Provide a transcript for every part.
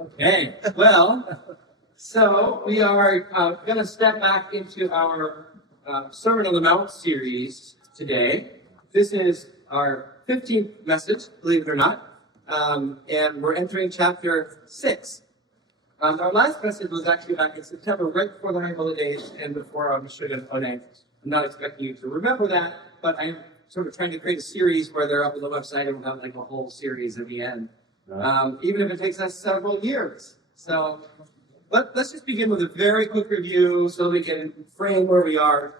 Okay, well, so we are going to step back into our Sermon on the Mount series today. This is our 15th message, believe it or not, and we're entering chapter 6. Our last message was actually back in September, right before the high holidays and before our Mishugah Oneg. I'm not expecting you to remember that, but I'm sort of trying to create a series where they're up on the website and we'll have like a whole series at the end. Even if it takes us several years. So let's just begin with a very quick review so we can frame where we are.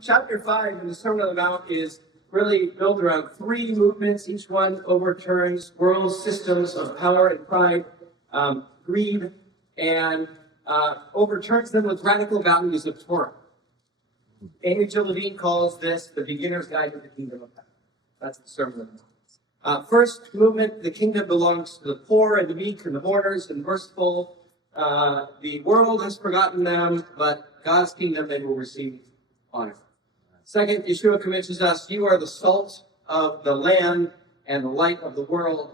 Chapter 5 in the Sermon on the Mount is really built around 3 movements. Each one overturns world systems of power and pride, greed, and overturns them with radical values of Torah. Amy Jill Levine calls this the beginner's guide to the kingdom of heaven. That's the Sermon on the Mount. First movement, the kingdom belongs to the poor and the meek and the mourners and merciful. The world has forgotten them, but God's kingdom they will receive honor. Second, Yeshua convinces us, you are the salt of the land and the light of the world.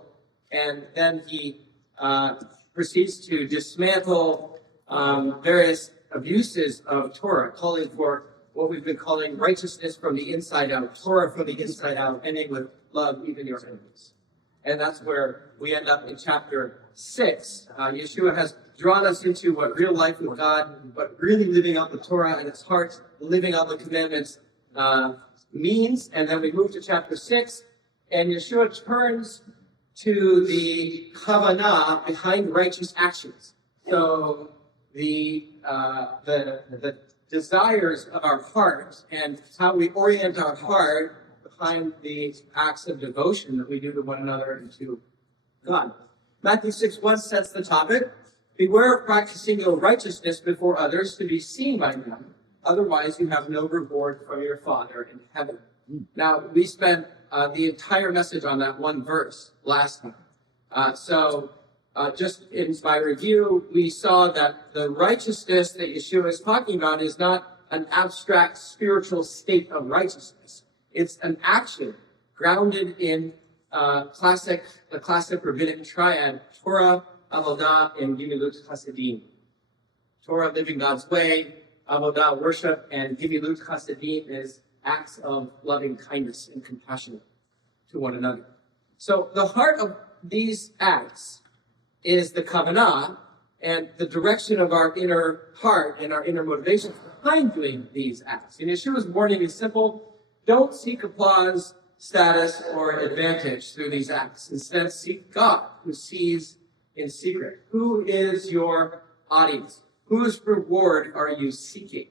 And then he proceeds to dismantle various abuses of Torah, calling for what we've been calling righteousness from the inside out, Torah from the inside out, ending with love even your enemies. And that's where we end up in chapter 6. Yeshua has drawn us into what real life with God, what really living out the Torah and its heart, living out the commandments means. And then we move to chapter 6, and Yeshua turns to the kavanah behind righteous actions. So the desires of our heart and how we orient our heart behind the acts of devotion that we do to one another and to God. Matthew 6:1 sets the topic. Beware of practicing your righteousness before others to be seen by them. Otherwise, you have no reward from your Father in heaven. Now, we spent the entire message on that one verse last time. Just in my review, we saw that the righteousness that Yeshua is talking about is not an abstract spiritual state of righteousness. It's an action grounded in the classic rabbinic triad, Torah, Avodah, and Gimilut Chasadim. Torah, living God's way, Avodah, worship, and Gimilut Chasadim is acts of loving kindness and compassion to one another. So the heart of these acts is the kavanah and the direction of our inner heart and our inner motivation behind doing these acts. And Yeshua's warning is simple. Don't seek applause, status, or advantage through these acts. Instead, seek God, who sees in secret. Who is your audience? Whose reward are you seeking?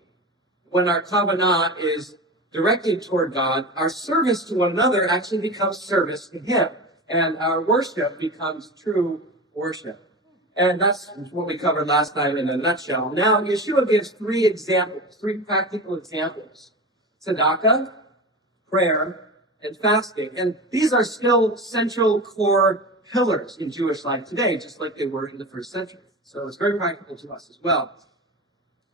When our kavanah is directed toward God, our service to one another actually becomes service to Him. And our worship becomes true worship. And that's what we covered last time in a nutshell. Now, Yeshua gives 3 examples, 3 practical examples. Tzedakah, prayer, and fasting. And these are still central core pillars in Jewish life today, just like they were in the first century. So it's very practical to us as well.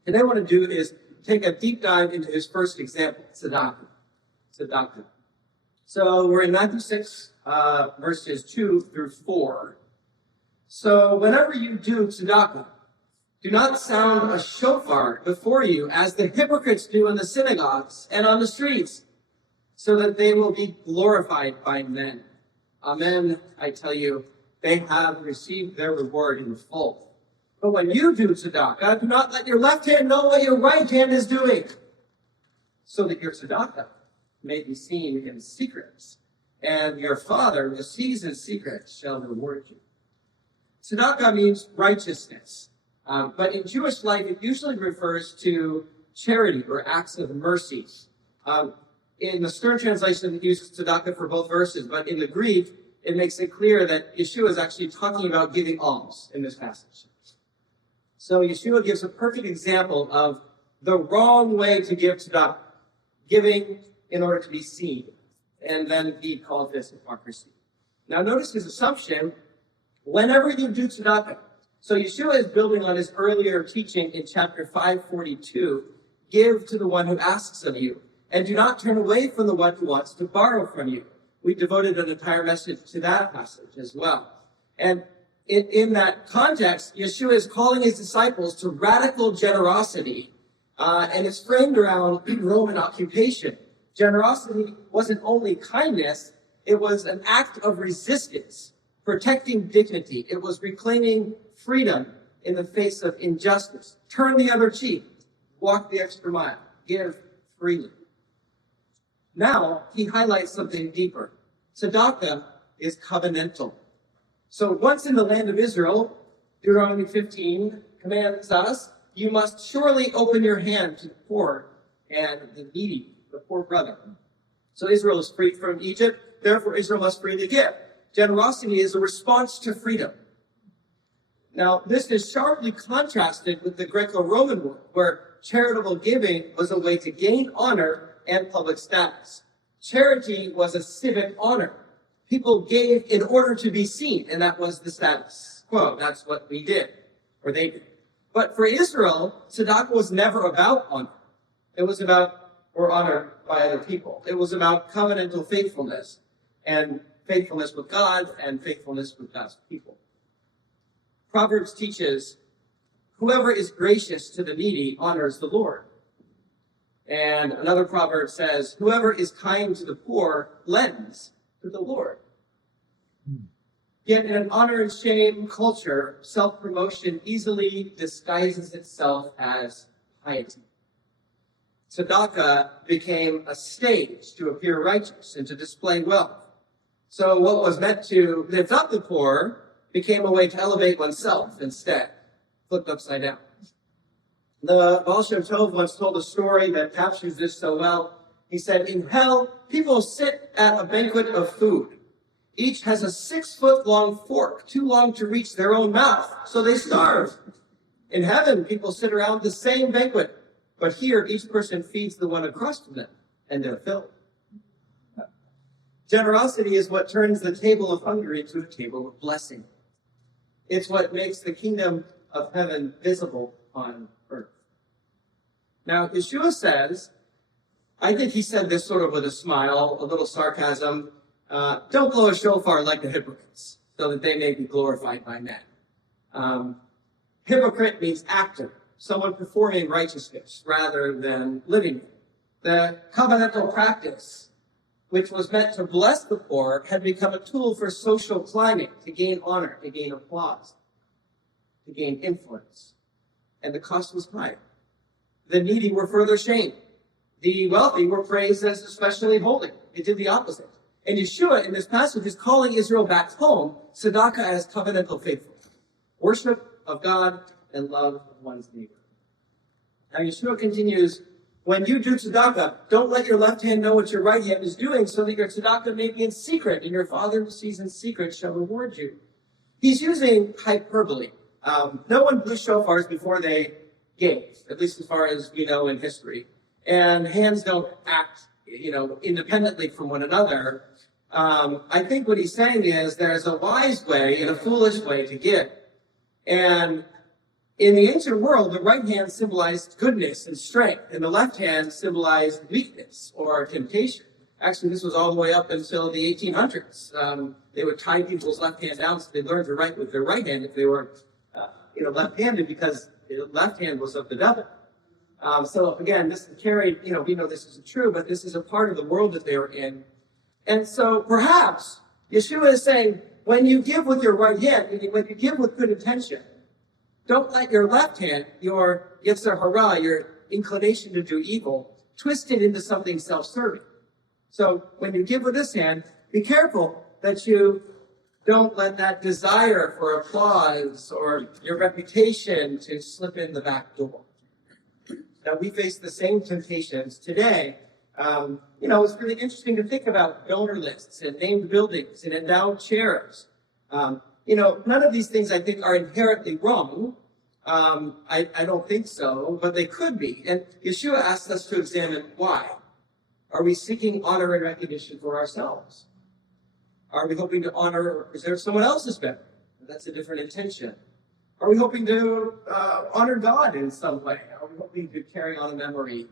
And what I want to do is take a deep dive into his first example, tzedakah. So we're in Matthew 6, verses 2 through 4. So whenever you do tzedakah, do not sound a shofar before you as the hypocrites do in the synagogues and on the streets, so that they will be glorified by men. Amen, I tell you, they have received their reward in full. But when you do tzedakah, do not let your left hand know what your right hand is doing, so that your tzedakah may be seen in secret, and your Father who sees in secret shall reward you. Tzedakah means righteousness, but in Jewish life, it usually refers to charity or acts of mercy. In the Stern translation, it uses tzedakah for both verses, but in the Greek, it makes it clear that Yeshua is actually talking about giving alms in this passage. So Yeshua gives a perfect example of the wrong way to give tzedakah, giving in order to be seen. And then he called this hypocrisy. Now notice his assumption, whenever you do tzedakah. So Yeshua is building on his earlier teaching in chapter 5:42, give to the one who asks of you, and do not turn away from the one who wants to borrow from you. We devoted an entire message to that passage as well. And in that context, Yeshua is calling his disciples to radical generosity, and it's framed around Roman occupation. Generosity wasn't only kindness, it was an act of resistance, protecting dignity. It was reclaiming freedom in the face of injustice. Turn the other cheek, walk the extra mile, give freely. Now, he highlights something deeper. Tzedakah is covenantal. So once in the land of Israel, Deuteronomy 15 commands us, you must surely open your hand to the poor and the needy, the poor brother. So Israel is freed from Egypt, therefore Israel must freely give. Generosity is a response to freedom. Now, this is sharply contrasted with the Greco-Roman world, where charitable giving was a way to gain honor and public status. Charity was a civic honor. People gave in order to be seen, and that was the status quo. That's what we did, or they did. But for Israel, tzedakah was never about honor. It was about, or honor by other people. It was about covenantal faithfulness, and faithfulness with God, and faithfulness with God's people. Proverbs teaches, whoever is gracious to the needy honors the Lord. And another proverb says, whoever is kind to the poor lends to the Lord. Yet in an honor and shame culture, self-promotion easily disguises itself as piety. Tzedakah became a stage to appear righteous and to display wealth. So what was meant to lift up the poor became a way to elevate oneself instead, flipped upside down. The Baal Shem Tov once told a story that captures this so well. He said, in hell, people sit at a banquet of food. Each has a 6-foot-long fork, too long to reach their own mouth, so they starve. In heaven, people sit around the same banquet, but here each person feeds the one across from them, and they're filled. Generosity is what turns the table of hunger into a table of blessing. It's what makes the kingdom of heaven visible on earth. Now, Yeshua says, I think he said this sort of with a smile, a little sarcasm, don't blow a shofar like the hypocrites, so that they may be glorified by men. Hypocrite means actor, someone performing righteousness rather than living it. The covenantal practice, which was meant to bless the poor, had become a tool for social climbing, to gain honor, to gain applause, to gain influence. And the cost was high. The needy were further shamed. The wealthy were praised as especially holy. It did the opposite. And Yeshua, in this passage, is calling Israel back home, tzedakah as covenantal faithfulness, worship of God and love of one's neighbor. Now, Yeshua continues, when you do tzedakah, don't let your left hand know what your right hand is doing, so that your tzedakah may be in secret, and your Father who sees in secret shall reward you. He's using hyperbole. No one blew shofars before they gave, at least as far as we know in history. And hands don't act, independently from one another. I think what he's saying is there's a wise way and a foolish way to give. And in the ancient world, the right hand symbolized goodness and strength, and the left hand symbolized weakness or temptation. Actually, this was all the way up until the 1800s. They would tie people's left hand down so they learned to write with their right hand if they were, left-handed, because the left hand was of the devil. So again, this is carried, we know this isn't true, but this is a part of the world that they were in. And so perhaps Yeshua is saying, when you give with your right hand, when you give with good intention, don't let your left hand, your yetzer hara, your inclination to do evil, twist it into something self-serving. So when you give with this hand, be careful that you don't let that desire for applause or your reputation to slip in the back door. Now, we face the same temptations today. It's really interesting to think about donor lists and named buildings and endowed chairs. None of these things I think are inherently wrong. I don't think so, but they could be. And Yeshua asks us to examine why. Are we seeking honor and recognition for ourselves? Are we hoping to honor or preserve someone else's memory? That's a different intention. Are we hoping to honor God in some way? Are we hoping to carry on a memory?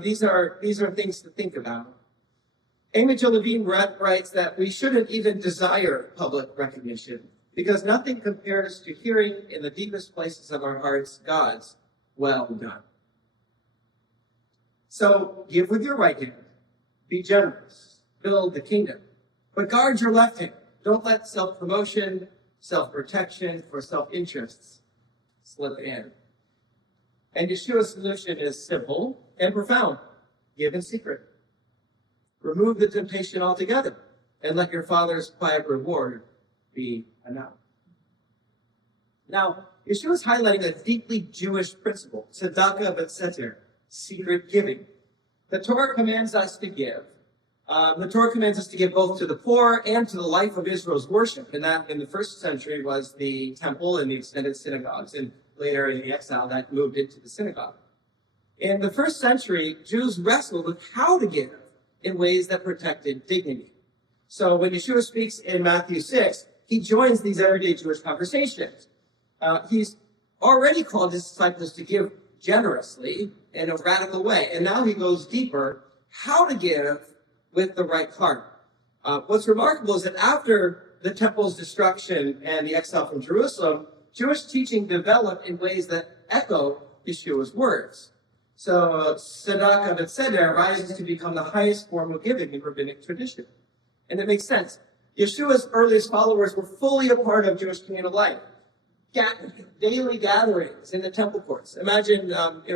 These are things to think about. Amy Jo Levine writes that we shouldn't even desire public recognition. because nothing compares to hearing in the deepest places of our hearts God's well done. So give with your right hand, be generous, build the kingdom, but guard your left hand. Don't let self-promotion, self-protection, or self-interests slip in. And Yeshua's solution is simple and profound. Give in secret. Remove the temptation altogether, and let your Father's quiet reward be enough. Now, Yeshua is highlighting a deeply Jewish principle, tzedakah v'seter, secret giving. The Torah commands us to give. The Torah commands us to give both to the poor and to the life of Israel's worship. And that in the first century was the temple and the extended synagogues. And later in the exile, that moved into the synagogue. In the first century, Jews wrestled with how to give in ways that protected dignity. So when Yeshua speaks in Matthew 6, he joins these everyday Jewish conversations. He's already called his disciples to give generously in a radical way. And now he goes deeper, how to give with the right heart. What's remarkable is that after the temple's destruction and the exile from Jerusalem, Jewish teaching developed in ways that echo Yeshua's words. So tzedakah v'seder rises to become the highest form of giving in rabbinic tradition. And it makes sense. Yeshua's earliest followers were fully a part of Jewish communal life. Daily gatherings in the temple courts. Imagine,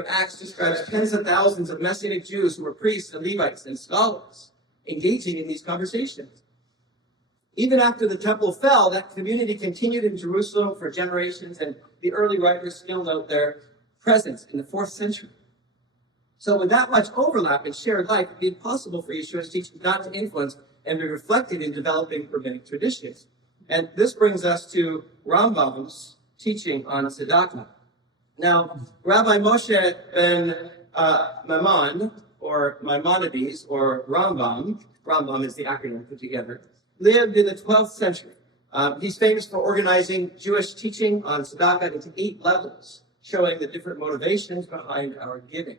Acts describes tens of thousands of Messianic Jews who were priests and Levites and scholars engaging in these conversations. Even after the temple fell, that community continued in Jerusalem for generations, and the early writers still note their presence in the 4th century. So with that much overlap in shared life, it'd be impossible for Yeshua's teaching not to influence and be reflected in developing rabbinic traditions. And this brings us to Rambam's teaching on tzedakah. Now, Rabbi Moshe ben Maimon, or Maimonides, or Rambam is the acronym put together, lived in the 12th century. He's famous for organizing Jewish teaching on tzedakah into 8 levels, showing the different motivations behind our giving.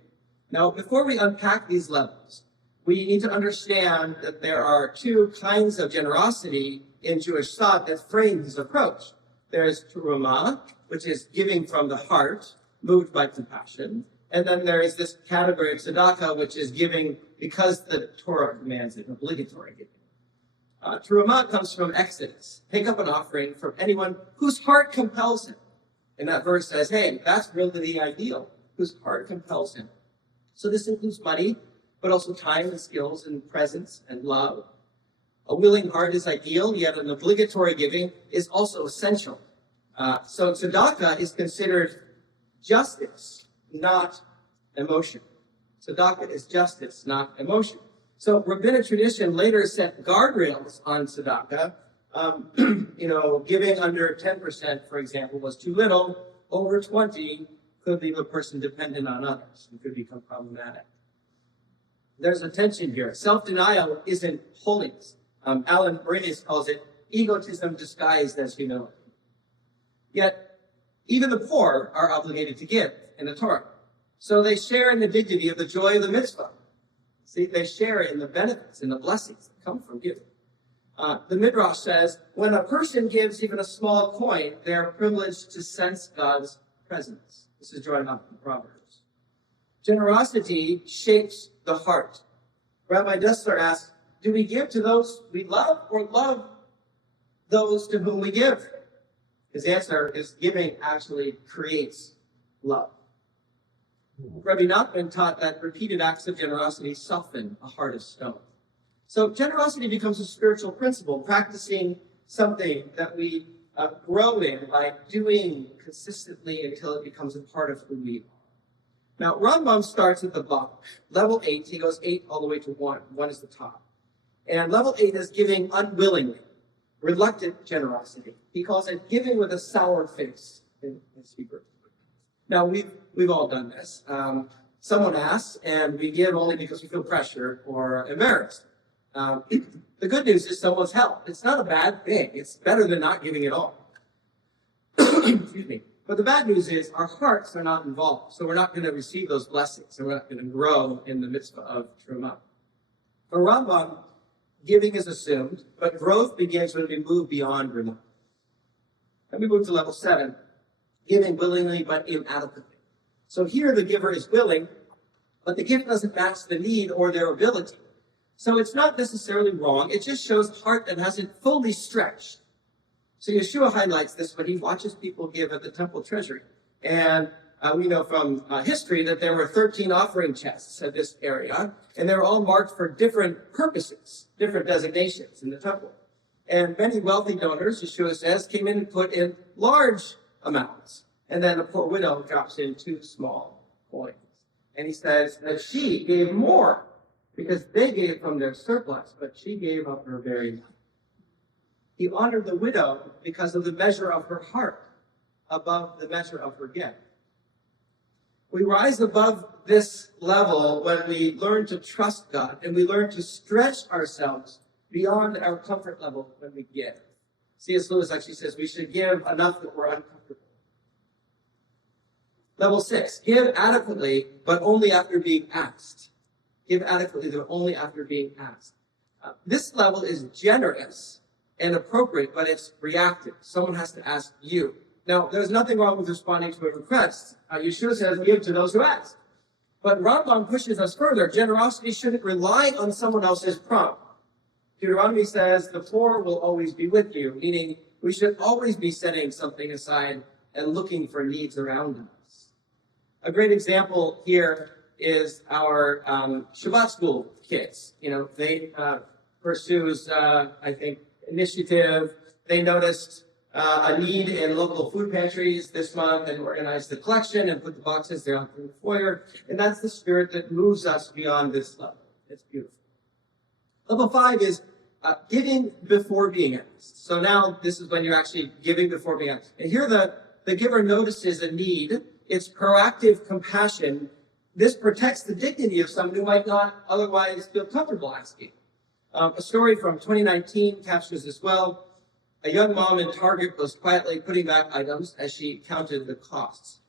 Now, before we unpack these levels, we need to understand that there are 2 kinds of generosity in Jewish thought that frame his approach. There's Torah, which is giving from the heart, moved by compassion. And then there is this category of tzedakah, which is giving because the Torah commands it, obligatory giving. Torah comes from Exodus. Pick up an offering from anyone whose heart compels him. And that verse says, hey, that's really the ideal, whose heart compels him. So this includes money, but also time and skills and presence and love. A willing heart is ideal, yet an obligatory giving is also essential. So tzedakah is considered justice, not emotion. Tzedakah is justice, not emotion. So rabbinic tradition later set guardrails on tzedakah. Giving under 10%, for example, was too little. Over 20 could leave a person dependent on others and could become problematic. There's a tension here. Self-denial isn't holiness. Alan Berenice calls it egotism disguised as humility. Yet, even the poor are obligated to give in the Torah. So they share in the dignity of the joy of the mitzvah. See, they share in the benefits and the blessings that come from giving. The Midrash says, when a person gives even a small coin, they are privileged to sense God's presence. This is drawing up from Proverbs. Generosity shapes the heart. Rabbi Dessler asks, do we give to those we love or love those to whom we give? His answer is giving actually creates love. Rabbi Nachman taught that repeated acts of generosity soften a heart of stone. So generosity becomes a spiritual principle, practicing something that we grow in by doing consistently until it becomes a part of who we are. Now, Rambam starts at the bottom. Level 8, he goes 8 all the way to 1. 1 is the top. And level 8 is giving unwillingly, reluctant generosity. He calls it giving with a sour face in Hebrew. Now, we've all done this. Someone asks, and we give only because we feel pressured or embarrassed. The good news is someone's help. It's not a bad thing. It's better than not giving at all. Excuse me. But the bad news is our hearts are not involved. So we're not going to receive those blessings. And we're not going to grow in the mitzvah of Truma. For Rambam, giving is assumed, but growth begins when we move beyond Rambam. Then we move to level 7, giving willingly but inadequately. So here the giver is willing, but the gift doesn't match the need or their ability. So it's not necessarily wrong. It just shows heart that hasn't fully stretched. So Yeshua highlights this when he watches people give at the temple treasury. And we know from history that there were 13 offering chests at this area, and they're all marked for different purposes, different designations in the temple. And many wealthy donors, Yeshua says, came in and put in large amounts. And then a poor widow drops in 2 small coins. And he says that she gave more because they gave from their surplus, but she gave up her very life. He honored the widow because of the measure of her heart above the measure of her gift. We rise above this level when we learn to trust God and we learn to stretch ourselves beyond our comfort level when we give. C.S. Lewis actually says we should give enough that we're uncomfortable. Level 6, give adequately, but only after being asked. Give adequately, but only after being asked. This level is generous and appropriate, but it's reactive. Someone has to ask you. Now, there's nothing wrong with responding to a request. Yeshua says, give to those who ask. But Rambam pushes us further. Generosity shouldn't rely on someone else's prompt. Deuteronomy says, the poor will always be with you, meaning we should always be setting something aside and looking for needs around us. A great example here is our Shabbat school kids. You know, they pursues, I think, initiative. They noticed a need in local food pantries this month and organized the collection and put the boxes there out in the foyer. And that's the spirit that moves us beyond this level. It's beautiful. Level 5 is giving before being asked. So now this is when you're actually giving before being asked. And here the giver notices a need. It's proactive compassion. This protects the dignity of someone who might not otherwise feel comfortable asking. A story from 2019 captures this well. A young mom in Target was quietly putting back items as she counted the costs.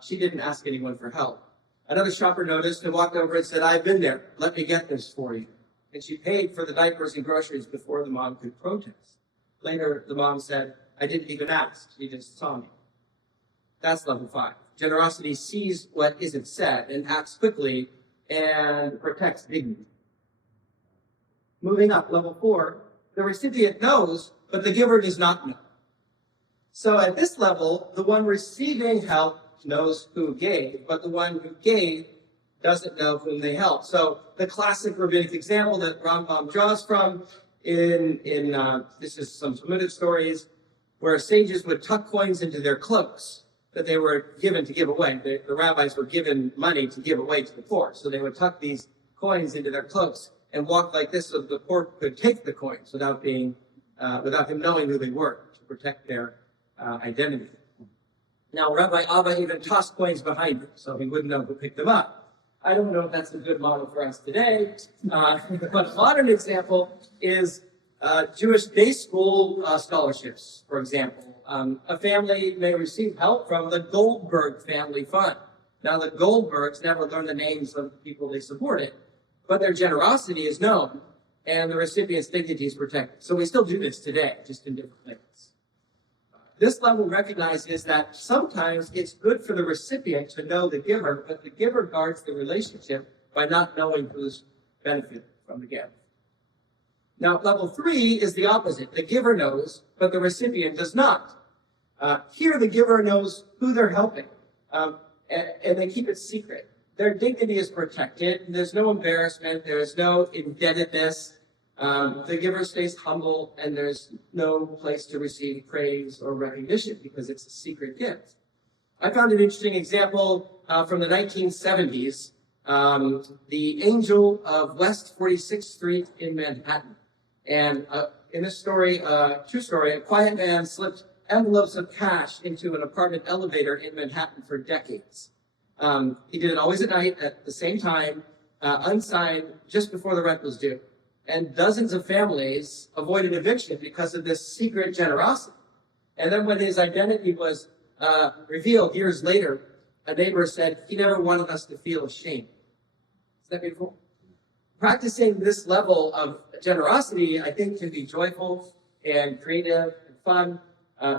She didn't ask anyone for help. Another shopper noticed and walked over and said, I've been there. Let me get this for you. And she paid for the diapers and groceries before the mom could protest. Later, the mom said, I didn't even ask. She just saw me. That's level 5. Generosity sees what isn't said and acts quickly and protects dignity. Moving up, level 4, the recipient knows, but the giver does not know. So at this level, the one receiving help knows who gave, but the one who gave doesn't know whom they helped. So the classic rabbinic example that Rambam draws from this is some Talmudic stories where sages would tuck coins into their cloaks that they were given to give away. The rabbis were given money to give away to the poor. So they would tuck these coins into their cloaks and walk like this so that the poor could take the coins without him knowing who they were, to protect their identity. Now, Rabbi Abba even tossed coins behind him so he wouldn't know who picked them up. I don't know if that's a good model for us today, but a modern example is Jewish day school scholarships, for example. A family may receive help from the Goldberg Family Fund. Now, the Goldbergs never learn the names of the people they supported, but their generosity is known, and the recipient's dignity is protected. So we still do this today, just in different ways. This level recognizes that sometimes it's good for the recipient to know the giver, but the giver guards the relationship by not knowing who's benefited from the gift. Now, level 3 is the opposite. The giver knows, but the recipient does not. Here, the giver knows who they're helping, and they keep it secret. Their dignity is protected. There's no embarrassment. There's no indebtedness. The giver stays humble, and there's no place to receive praise or recognition because it's a secret gift. I found an interesting example from the 1970s, the Angel of West 46th Street in Manhattan. And in this story, true story, a quiet man slipped envelopes of cash into an apartment elevator in Manhattan for decades. He did it always at night at the same time, unsigned, just before the rent was due. And dozens of families avoided eviction because of this secret generosity. And then when his identity was revealed years later, a neighbor said, he never wanted us to feel ashamed. Isn't that beautiful? Practicing this level of generosity, I think, can be joyful and creative and fun.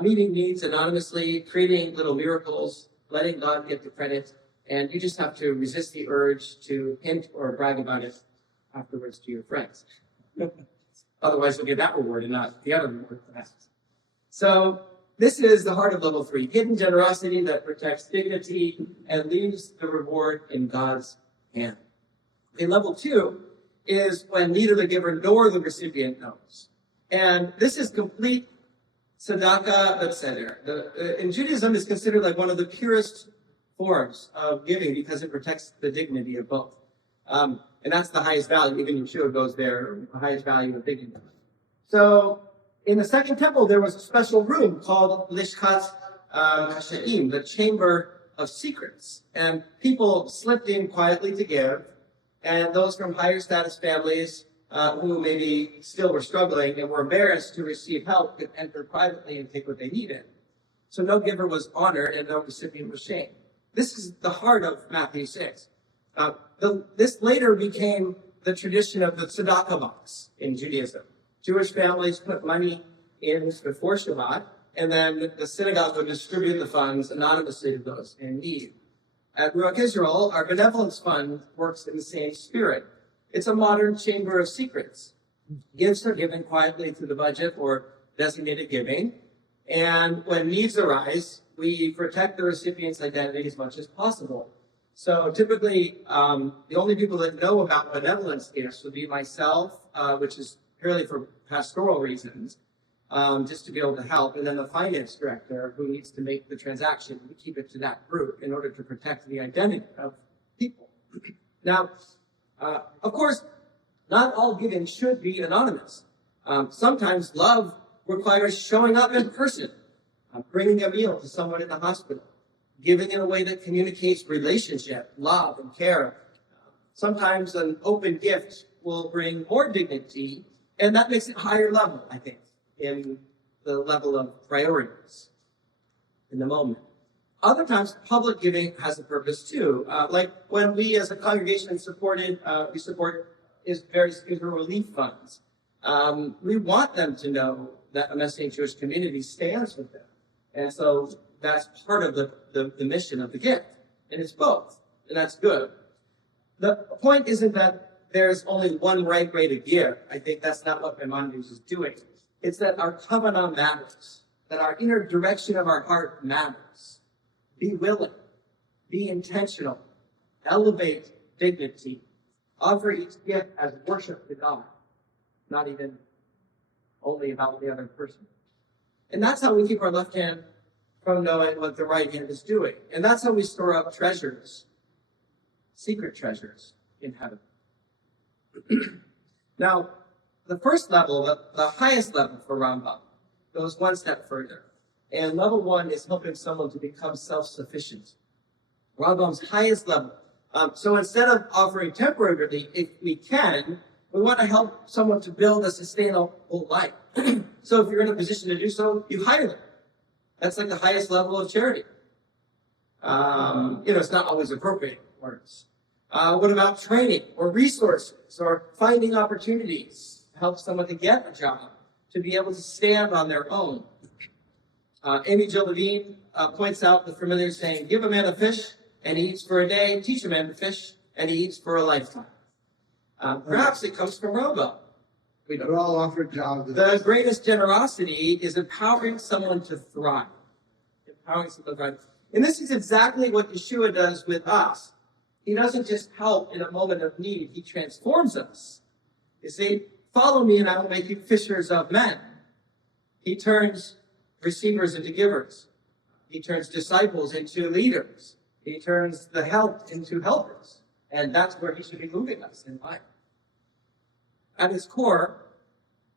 meeting needs anonymously, creating little miracles, letting God get the credit, and you just have to resist the urge to hint or brag about it afterwards to your friends. Otherwise, you'll get that reward and not the other reward, perhaps. So this is the heart of level 3, hidden generosity that protects dignity and leaves the reward in God's hand. In level 2 is when neither the giver nor the recipient knows. And this is complete tzedakah b'tzeder. In Judaism, it's considered like one of the purest forms of giving because it protects the dignity of both. And that's the highest value. Even Yeshua goes there, the highest value of dignity. So in the Second Temple, there was a special room called Lishkat Hashaim, the Chamber of Secrets. And people slipped in quietly to give. And those from higher status families who maybe still were struggling and were embarrassed to receive help could enter privately and take what they needed. So no giver was honored and no recipient was shamed. This is the heart of Matthew 6. This later became the tradition of the tzedakah box in Judaism. Jewish families put money in before Shabbat, and then the synagogue would distribute the funds anonymously to those in need. At Ruach Israel, our benevolence fund works in the same spirit. It's a modern chamber of secrets. Gifts are given quietly through the budget or designated giving, and when needs arise, we protect the recipient's identity as much as possible. So typically, the only people that know about benevolence gifts would be myself, which is purely for pastoral reasons, just to be able to help, and then the finance director who needs to make the transaction. We keep it to that group in order to protect the identity of people. Now, of course, not all giving should be anonymous. Sometimes love requires showing up in person, bringing a meal to someone in the hospital, giving in a way that communicates relationship, love, and care. Sometimes an open gift will bring more dignity, and that makes it higher level, I think, in the level of priorities in the moment. Other times, public giving has a purpose too. Like when we as a congregation support various Israel relief funds. We want them to know that a Messianic Jewish community stands with them. And so that's part of the mission of the gift. And it's both. And that's good. The point isn't that there's only one right way to give. I think that's not what Maimonides is doing. It's that our kavanah matters, that our inner direction of our heart matters. Be willing, be intentional, elevate dignity, offer each gift as worship to God, not even only about the other person. And that's how we keep our left hand from knowing what the right hand is doing. And that's how we store up treasures, secret treasures in heaven. Now, the first level, the highest level for Rambam, goes one step further. And level 1 is helping someone to become self-sufficient. Rambam's highest level. So instead of offering temporarily, if we can, we want to help someone to build a sustainable life. So if you're in a position to do so, you hire them. That's like the highest level of charity. It's not always appropriate words. What about training or resources or finding opportunities to help someone to get a job, to be able to stand on their own? Amy Jill Levine points out the familiar saying, give a man a fish and he eats for a day, teach a man to fish and he eats for a lifetime. Perhaps it comes from Rambam. We're all offered jobs. The greatest generosity is empowering someone to thrive. Empowering someone to thrive. And this is exactly what Yeshua does with us. He doesn't just help in a moment of need. He transforms us. You see, follow me and I will make you fishers of men. He turns receivers into givers. He turns disciples into leaders. He turns the helped into helpers. And that's where he should be moving us in life. At its core,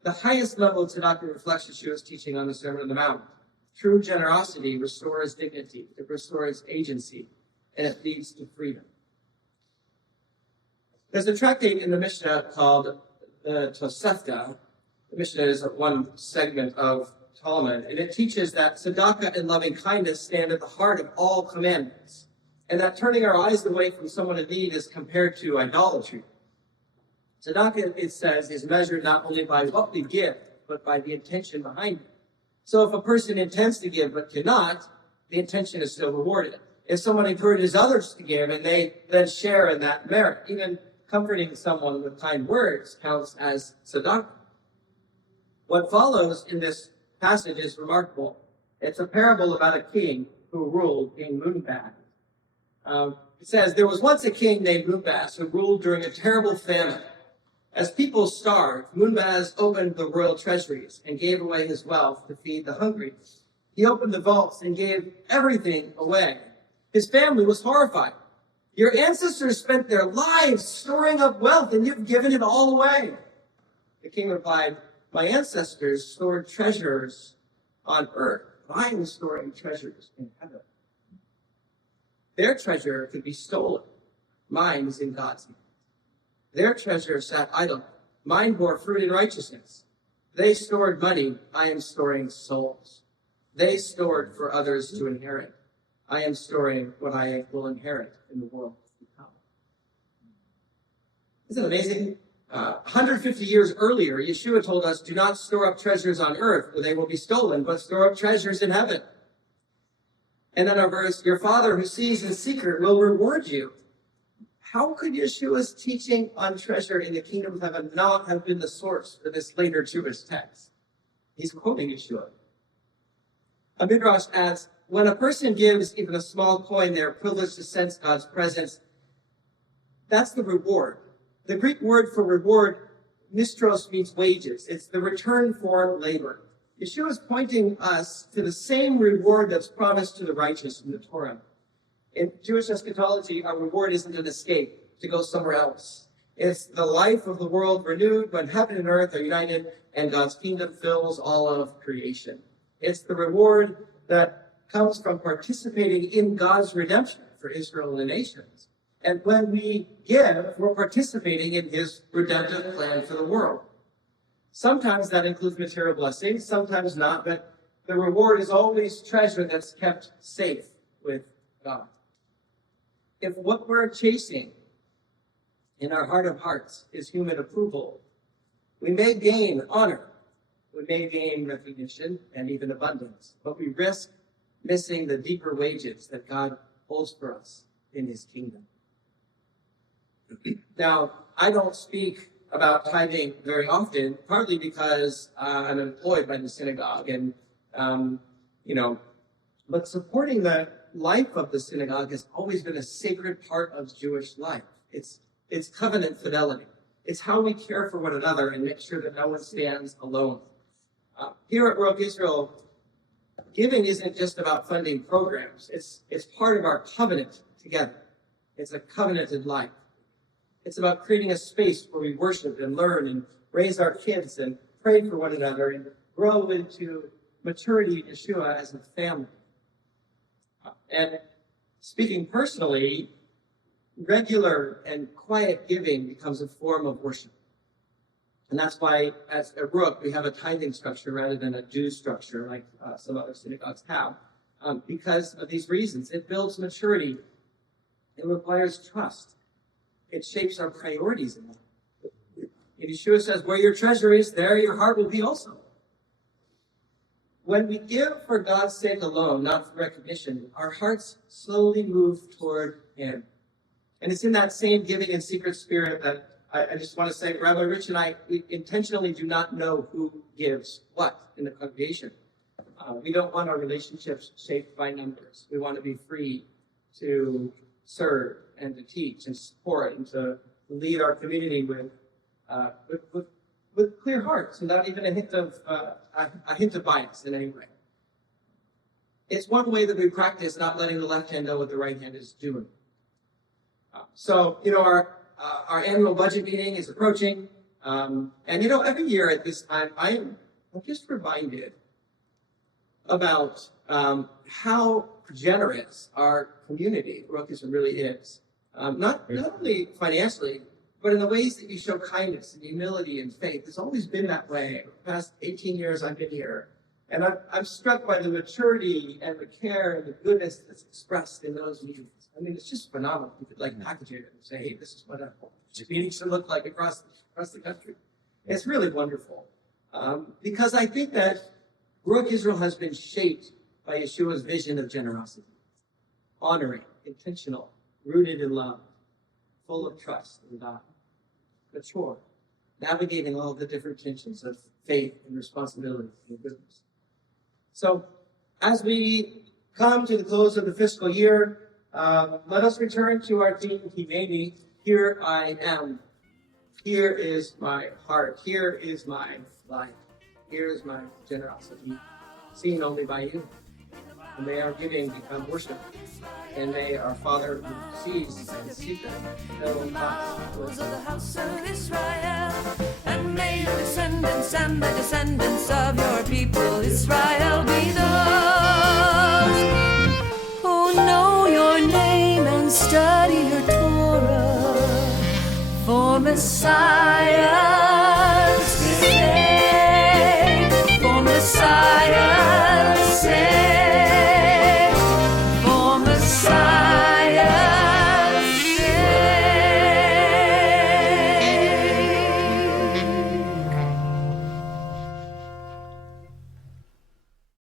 the highest level of tzedakah reflects Yeshua's teaching on the Sermon on the Mount. True generosity restores dignity, it restores agency, and it leads to freedom. There's a tractate in the Mishnah called the Tosefta. The Mishnah is one segment of Talmud, and it teaches that tzedakah and loving kindness stand at the heart of all commandments, and that turning our eyes away from someone in need is compared to idolatry. Tzedakah, it says, is measured not only by what we give, but by the intention behind it. So if a person intends to give but cannot, the intention is still rewarded. If someone encourages others to give and they then share in that merit, even comforting someone with kind words counts as tzedakah. What follows in this passage is remarkable. It's a parable about a king who ruled in Moonbaz. It says, there was once a king named Moonbaz who ruled during a terrible famine. As people starved, Moonbaz opened the royal treasuries and gave away his wealth to feed the hungry. He opened the vaults and gave everything away. His family was horrified. Your ancestors spent their lives storing up wealth, and you've given it all away. The king replied, my ancestors stored treasures on earth. I am storing treasures in heaven. Their treasure could be stolen. Mine is in God's hand. Their treasure sat idle. Mine bore fruit in righteousness. They stored money. I am storing souls. They stored for others to inherit. I am storing what I will inherit in the world to come. Isn't it amazing? 150 years earlier, Yeshua told us, do not store up treasures on earth where they will be stolen, but store up treasures in heaven. And then our verse, your Father who sees in secret will reward you. How could Yeshua's teaching on treasure in the kingdom of heaven not have been the source for this later Jewish text? He's quoting Yeshua. A midrash adds, when a person gives even a small coin, they're privileged to sense God's presence. That's the reward. The Greek word for reward, mistros, means wages. It's the return for labor. Yeshua is pointing us to the same reward that's promised to the righteous in the Torah. In Jewish eschatology, our reward isn't an escape to go somewhere else. It's the life of the world renewed when heaven and earth are united and God's kingdom fills all of creation. It's the reward that comes from participating in God's redemption for Israel and the nations. And when we give, we're participating in his redemptive plan for the world. Sometimes that includes material blessings, sometimes not, but the reward is always treasure that's kept safe with God. If what we're chasing in our heart of hearts is human approval, we may gain honor, we may gain recognition and even abundance, but we risk missing the deeper wages that God holds for us in his kingdom. Now, I don't speak about tithing very often, partly because I'm employed by the synagogue and, but supporting the life of the synagogue has always been a sacred part of Jewish life. It's covenant fidelity. It's how we care for one another and make sure that no one stands alone. Here at Ruach Israel, giving isn't just about funding programs. It's part of our covenant together. It's a covenanted life. It's about creating a space where we worship and learn and raise our kids and pray for one another and grow into maturity in Yeshua as a family. And speaking personally, regular and quiet giving becomes a form of worship. And that's why at Ruach we have a tithing structure rather than a due structure like some other synagogues have. Because of these reasons, it builds maturity. It requires trust. It shapes our priorities in life. And Yeshua says, where your treasure is, there your heart will be also. When we give for God's sake alone, not for recognition, our hearts slowly move toward him. And it's in that same giving and secret spirit that I just want to say, Rabbi Rich and I, we intentionally do not know who gives what in the congregation. We don't want our relationships shaped by numbers. We want to be free to serve and to teach and support and to lead our community with clear hearts, without even a hint of bias in any way. It's one way that we practice not letting the left hand know what the right hand is doing. Our annual budget meeting is approaching, and every year at this time I'm just reminded about how generous our community, Ruach Israel, really is. Not only financially, but in the ways that you show kindness and humility and faith. It's always been that way. The past 18 years I've been here. And I'm struck by the maturity and the care and the goodness that's expressed in those meetings. I mean, it's just phenomenal. You could package it and say, hey, this is what a meeting should look like across the country. It's really wonderful. Because I think that Ruach Israel has been shaped by Yeshua's vision of generosity, honoring, intentional, rooted in love, full of trust in God, mature, navigating all the different tensions of faith and responsibility and goodness. So, as we come to the close of the fiscal year, let us return to our theme, Hineni, here I am. Here is my heart. Here is my life. Here is my generosity, seen only by you. And may our giving become worship. And may our Father who sees and secret know us. Of the house of Israel, and may your descendants and the descendants of your people Israel be those who know your name and study your Torah. For Messiah